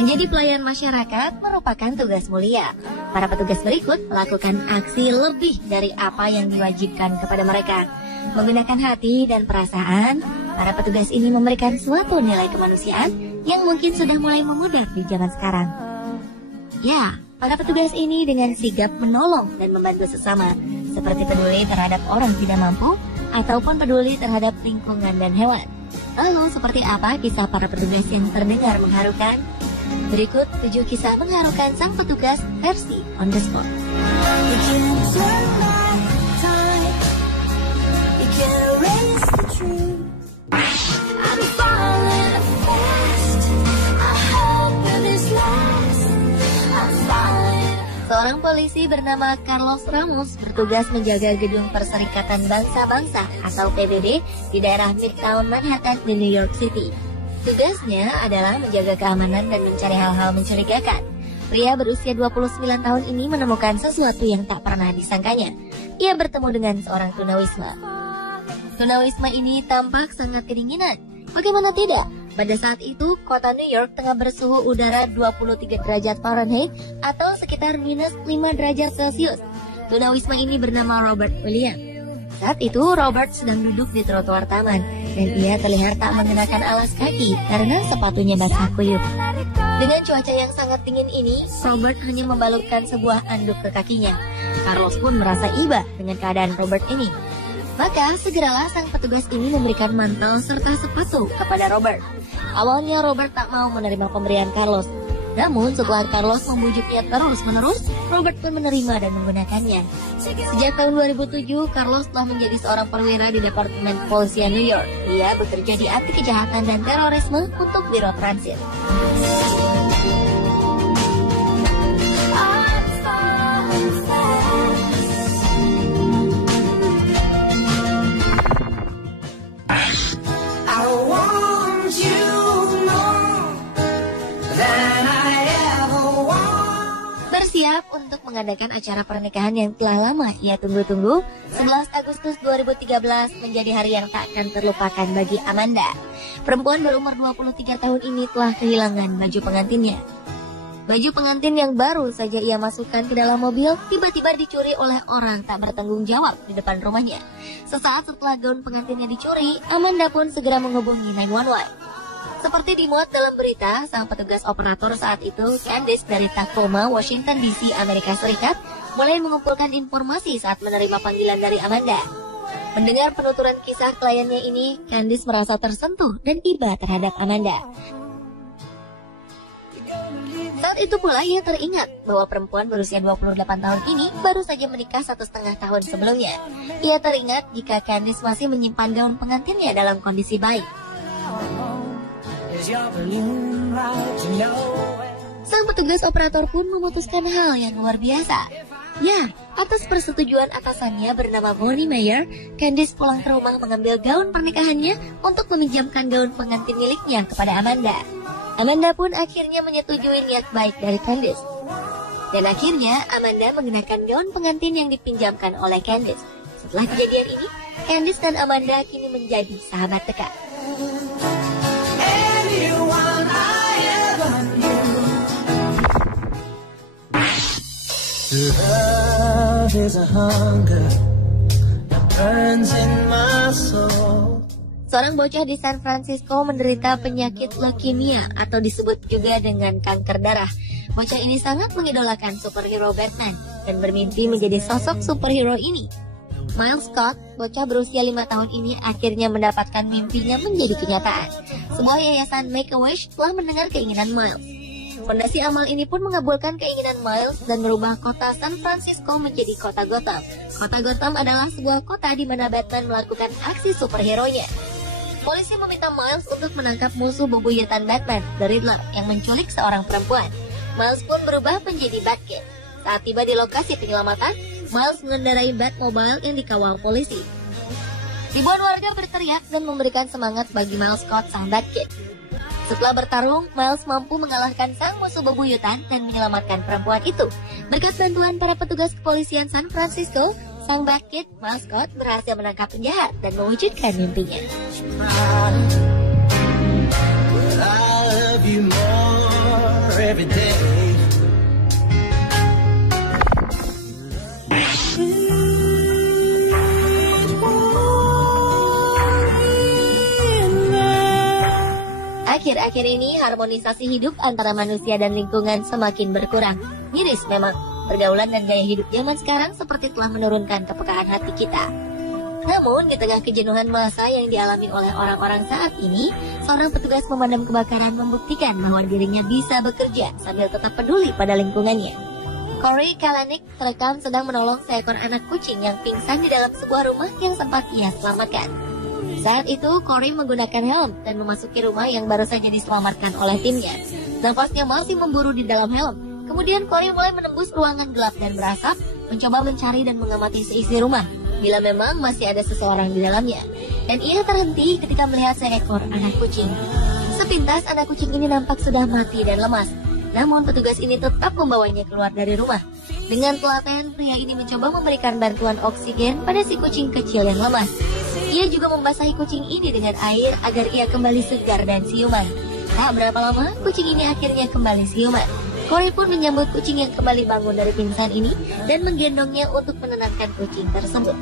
Menjadi pelayan masyarakat merupakan tugas mulia. Para petugas berikut melakukan aksi lebih dari apa yang diwajibkan kepada mereka. Menggunakan hati dan perasaan, para petugas ini memberikan suatu nilai kemanusiaan yang mungkin sudah mulai memudar di zaman sekarang. Ya, para petugas ini dengan sigap menolong dan membantu sesama, seperti peduli terhadap orang tidak mampu, ataupun peduli terhadap lingkungan dan hewan. Lalu, seperti apa kisah para petugas yang terdengar mengharukan? Berikut 7 kisah mengharukan sang petugas versi on the spot. Seorang polisi bernama Carlos Ramos bertugas menjaga gedung Perserikatan Bangsa-Bangsa atau PBB di daerah Midtown Manhattan di New York City. Tugasnya adalah menjaga keamanan dan mencari hal-hal mencurigakan. Pria berusia 29 tahun ini menemukan sesuatu yang tak pernah disangkanya. Ia bertemu dengan seorang tunawisma. Tunawisma ini tampak sangat kedinginan. Bagaimana tidak? Pada saat itu, kota New York tengah bersuhu udara 23 derajat Fahrenheit atau sekitar minus 5 derajat Celcius. Tunawisma ini bernama Robert William. Saat itu, Robert sedang duduk di trotoar taman, dan ia terlihat tak mengenakan alas kaki karena sepatunya basah kuyup. Dengan cuaca yang sangat dingin ini, Robert hanya membalutkan sebuah anduk ke kakinya. Carlos pun merasa iba dengan keadaan Robert ini. Maka, segeralah sang petugas ini memberikan mantel serta sepatu kepada Robert. Awalnya, Robert tak mau menerima pemberian Carlos. Namun, setelah Carlos membujuknya terus-menerus, Robert pun menerima dan menggunakannya. Sejak tahun 2007, Carlos telah menjadi seorang perwira di Departemen Kepolisian New York. Ia bekerja di Anti Kejahatan dan Terorisme untuk Biro Transit. Bersiap untuk mengadakan acara pernikahan yang telah lama ia tunggu-tunggu, 11 Agustus 2013 menjadi hari yang tak akan terlupakan bagi Amanda. Perempuan berumur 23 tahun ini telah kehilangan baju pengantinnya. Baju pengantin yang baru saja ia masukkan ke dalam mobil tiba-tiba dicuri oleh orang tak bertanggung jawab di depan rumahnya. Sesaat setelah gaun pengantinnya dicuri, Amanda pun segera menghubungi 911. Seperti dimuat dalam berita, sang petugas operator saat itu, Candice dari Tacoma, Washington DC, Amerika Serikat, mulai mengumpulkan informasi saat menerima panggilan dari Amanda. Mendengar penuturan kisah kliennya ini, Candice merasa tersentuh dan iba terhadap Amanda. Saat itu pula ia teringat bahwa perempuan berusia 28 tahun ini baru saja menikah 1,5 tahun sebelumnya. Ia teringat jika Candice masih menyimpan gaun pengantinnya dalam kondisi baik. Sang petugas operator pun memutuskan hal yang luar biasa. Ya, atas persetujuan atasannya bernama Bonnie Mayer, Candice pulang ke rumah mengambil gaun pernikahannya untuk meminjamkan gaun pengantin miliknya kepada Amanda. Amanda pun akhirnya menyetujui niat baik dari Candice. Dan akhirnya Amanda mengenakan gaun pengantin yang dipinjamkan oleh Candice. Setelah kejadian ini, Candice dan Amanda kini menjadi sahabat dekat. Love is a hunger that burns in my soul. Seorang bocah di San Francisco menderita penyakit leukemia atau disebut juga dengan kanker darah. Bocah ini sangat mengidolakan superhero Batman dan bermimpi menjadi sosok superhero ini. Miles Scott, bocah berusia 5 tahun ini akhirnya mendapatkan mimpinya menjadi kenyataan. Sebuah yayasan Make-A-Wish telah mendengar keinginan Miles. Fondasi amal ini pun mengabulkan keinginan Miles dan merubah kota San Francisco menjadi kota Gotham. Kota Gotham adalah sebuah kota di mana Batman melakukan aksi superhero-nya. Polisi meminta Miles untuk menangkap musuh bebuyutan Batman, The Riddler, yang menculik seorang perempuan. Miles pun berubah menjadi Batkid. Saat tiba di lokasi penyelamatan, Miles mengendarai Batmobile yang dikawal polisi. Ribuan warga berteriak dan memberikan semangat bagi Miles Scott sang Batkid. Setelah bertarung, Miles mampu mengalahkan sang musuh bebuyutan dan menyelamatkan perempuan itu. Berkat bantuan para petugas kepolisian San Francisco, sang Batkid, Miles Scott, berhasil menangkap penjahat dan mewujudkan mimpinya. you more every day. Akhir-akhir ini harmonisasi hidup antara manusia dan lingkungan semakin berkurang. Miris memang, pergaulan dan gaya hidup zaman sekarang seperti telah menurunkan kepekaan hati kita. Namun, di tengah kejenuhan massa yang dialami oleh orang-orang saat ini, seorang petugas pemadam kebakaran membuktikan bahwa dirinya bisa bekerja sambil tetap peduli pada lingkungannya. Corey Kalanick terekam sedang menolong seekor anak kucing yang pingsan di dalam sebuah rumah yang sempat ia selamatkan. Saat itu, Corey menggunakan helm dan memasuki rumah yang baru saja diselamatkan oleh timnya. Nafasnya masih memburu di dalam helm. Kemudian Corey mulai menembus ruangan gelap dan berasap, mencoba mencari dan mengamati seisi rumah, bila memang masih ada seseorang di dalamnya. Dan ia terhenti ketika melihat seekor anak kucing. Sepintas anak kucing ini nampak sudah mati dan lemas. Namun petugas ini tetap membawanya keluar dari rumah. Dengan telaten, pria ini mencoba memberikan bantuan oksigen pada si kucing kecil yang lemas. Ia juga membasahi kucing ini dengan air agar ia kembali segar dan siuman. Tak berapa lama, kucing ini akhirnya kembali siuman. Corey pun menyambut kucing yang kembali bangun dari pingsan ini dan menggendongnya untuk menenangkan kucing tersebut.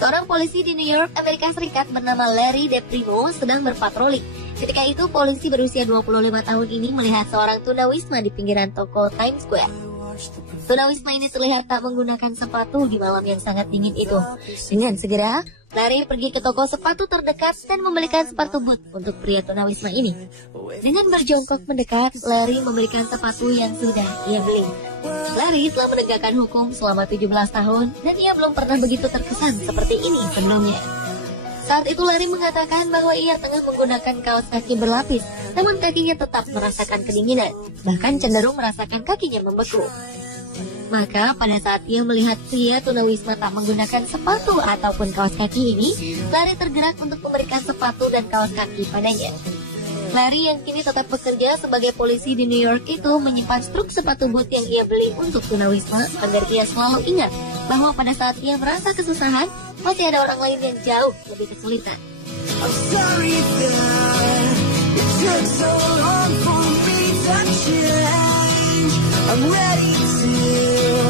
Seorang polisi di New York, Amerika Serikat bernama Larry DePrimo sedang berpatroli. Ketika itu, polisi berusia 25 tahun ini melihat seorang tunawisma di pinggiran toko Times Square. Tunawisma ini terlihat tak menggunakan sepatu di malam yang sangat dingin itu. Dengan segera, Larry pergi ke toko sepatu terdekat dan membelikan sepatu boot untuk pria tunawisma ini. Dengan berjongkok mendekat, Larry membelikan sepatu yang sudah ia beli. Larry telah menegakkan hukum selama 17 tahun dan ia belum pernah begitu terkesan seperti ini sebelumnya. Saat itu Larry mengatakan bahwa ia tengah menggunakan kaos kaki berlapis, namun kakinya tetap merasakan kedinginan, bahkan cenderung merasakan kakinya membeku. Maka pada saat ia melihat pria tunawisma tak menggunakan sepatu ataupun kaos kaki ini, Larry tergerak untuk memberikan sepatu dan kaos kaki padanya. Larry yang kini tetap bekerja sebagai polisi di New York itu menyimpan struk sepatu boot yang ia beli untuk tunawisma agar ia selalu ingat bahwa pada saat ia merasa kesusahan, masih ada orang lain yang jauh lebih kesulitan. I'm sorry that it took so long for me to change. I'm ready to,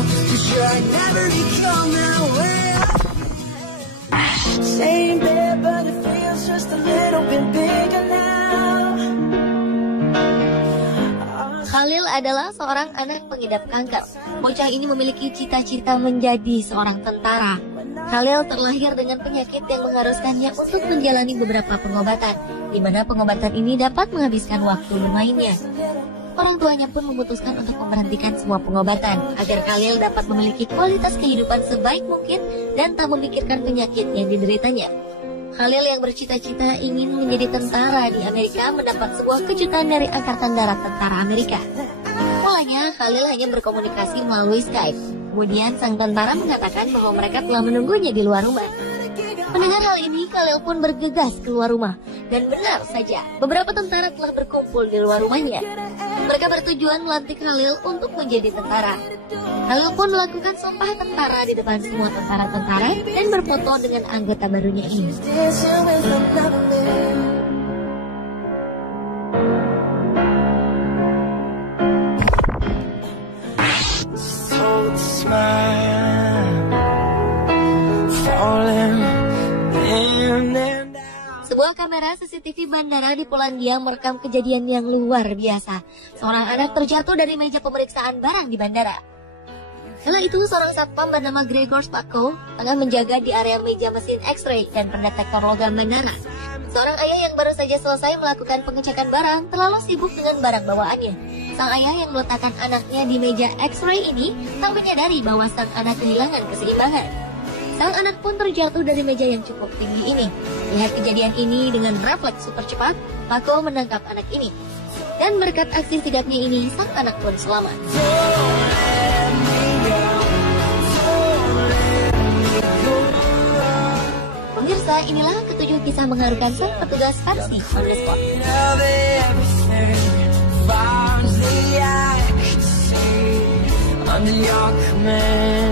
for sure I never become that way. Same bed, but it feels just a little bit bigger now. Khalil adalah seorang anak pengidap kanker. Bocah ini memiliki cita-cita menjadi seorang tentara. Khalil terlahir dengan penyakit yang mengharuskannya untuk menjalani beberapa pengobatan, di mana pengobatan ini dapat menghabiskan waktu bermainnya. Orang tuanya pun memutuskan untuk memberhentikan semua pengobatan agar Khalil dapat memiliki kualitas kehidupan sebaik mungkin dan tak memikirkan penyakit yang dideritanya. Khalil yang bercita-cita ingin menjadi tentara di Amerika mendapat sebuah kejutan dari Angkatan Darat Tentara Amerika. Mulanya Khalil hanya berkomunikasi melalui Skype. Kemudian sang tentara mengatakan bahwa mereka telah menunggunya di luar rumah. Mendengar hal ini, Khalil pun bergegas keluar rumah. Dan benar saja, beberapa tentara telah berkumpul di luar rumahnya. Mereka bertujuan melantik Khalil untuk menjadi tentara. Khalil pun melakukan sumpah tentara di depan semua tentara-tentara dan berfoto dengan anggota barunya ini. Sebuah kamera CCTV bandara di Polandia merekam kejadian yang luar biasa. Seorang anak terjatuh dari meja pemeriksaan barang di bandara. Kala itu seorang satpam bernama Gregor Spako tengah menjaga di area meja mesin X-ray dan pendetektor logam bandara. Seorang ayah yang baru saja selesai melakukan pengecekan barang terlalu sibuk dengan barang bawaannya. Sang ayah yang meletakkan anaknya di meja X-ray ini tak menyadari bahwa sang anak kehilangan keseimbangan. Sang anak pun terjatuh dari meja yang cukup tinggi ini. Lihat kejadian ini dengan refleks super cepat, Spako menangkap anak ini. Dan berkat aksi sigapnya ini, sang anak pun selamat. Pemirsa, Pemirsa, inilah ketujuh kisah mengharukan sang petugas taksi on the spot. Under your command.